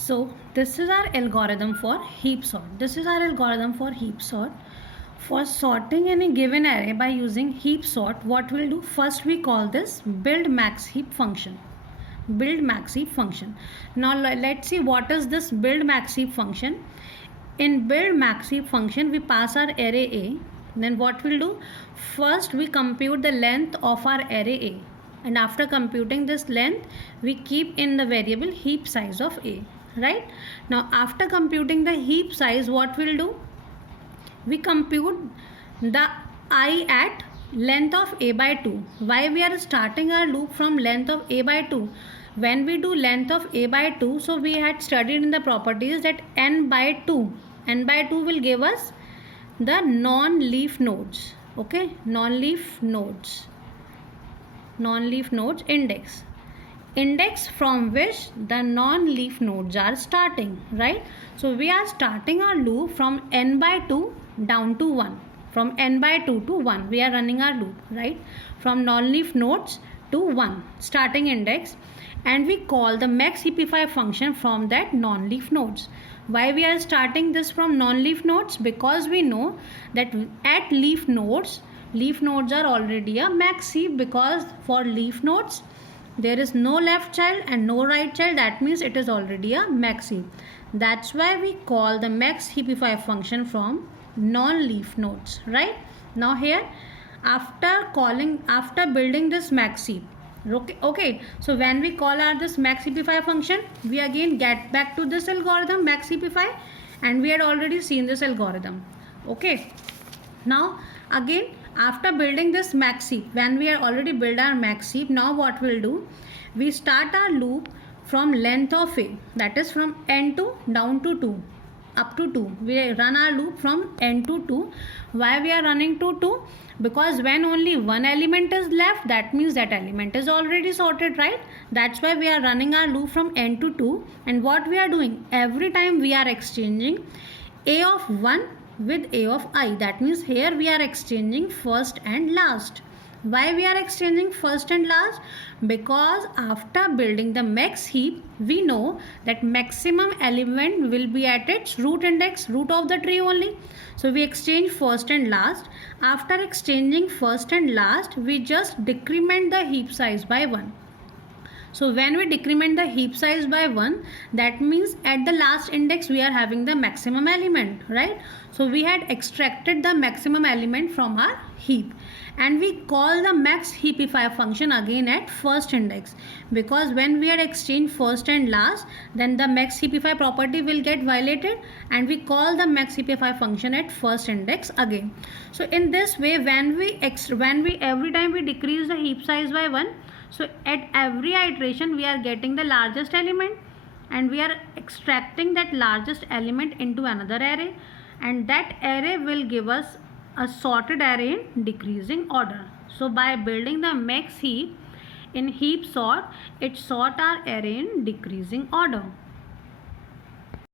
So this is our algorithm for heap sort. This is our algorithm for heap sort. For sorting any given array by using heap sort, what we'll do, first we call this build max heap function. Build max heap function. Now let's see what is this build max heap function. In build max heap function, we pass our array A. Then what we'll do, first we compute the length of our array A, and after computing this length we keep in the variable heap size of A. Right now, after computing the heap size, what we'll do, we compute the I at length of A by 2. Why we are starting our loop from length of A by 2? When we do length of A by 2, so we had studied in the properties that n by 2 will give us the non-leaf nodes. Okay, non-leaf nodes index from which the non-leaf nodes are starting, right? So we are starting our loop from n by 2 down to 1. From n by 2 to 1 we are running our loop, right? From non-leaf nodes to 1 starting index, and we call the max heapify function from that non-leaf nodes. Why we are starting this from non-leaf nodes? Because we know that at leaf nodes are already a max heap, because for leaf nodes there is no left child and no right child. That means it is already a max heap. That's why we call the max heapify function from non-leaf nodes, right? Now here, after building this max heap, okay, so when we call our this max heapify function, we again get back to this algorithm max heapify, and we had already seen this algorithm. Okay, now again, after building this max heap, when we are already built our max heap, now what we'll do, we start our loop from length of A, that is from n to down to 2 up to 2. We run our loop from n to 2. Why we are running to 2? Because when only one element is left, that means that element is already sorted, right? That's why we are running our loop from n to 2. And what we are doing, every time we are exchanging A of 1 with A of I. That means here we are exchanging first and last. Why we are exchanging first and last? Because after building the max heap, we know that maximum element will be at its root index, root of the tree only. So we exchange first and last. After exchanging first and last, we just decrement the heap size by 1. So when we decrement the heap size by 1, that means at the last index we are having the maximum element, right? So we had extracted the maximum element from our heap, and we call the max heapify function again at first index, because when we are exchanged first and last, then the max heapify property will get violated, and we call the max heapify function at first index again. So in this way, when we every time we decrease the heap size by 1, so at every iteration we are getting the largest element, and we are extracting that largest element into another array, and that array will give us a sorted array in decreasing order. So by building the max heap in heap sort, it sort our array in decreasing order.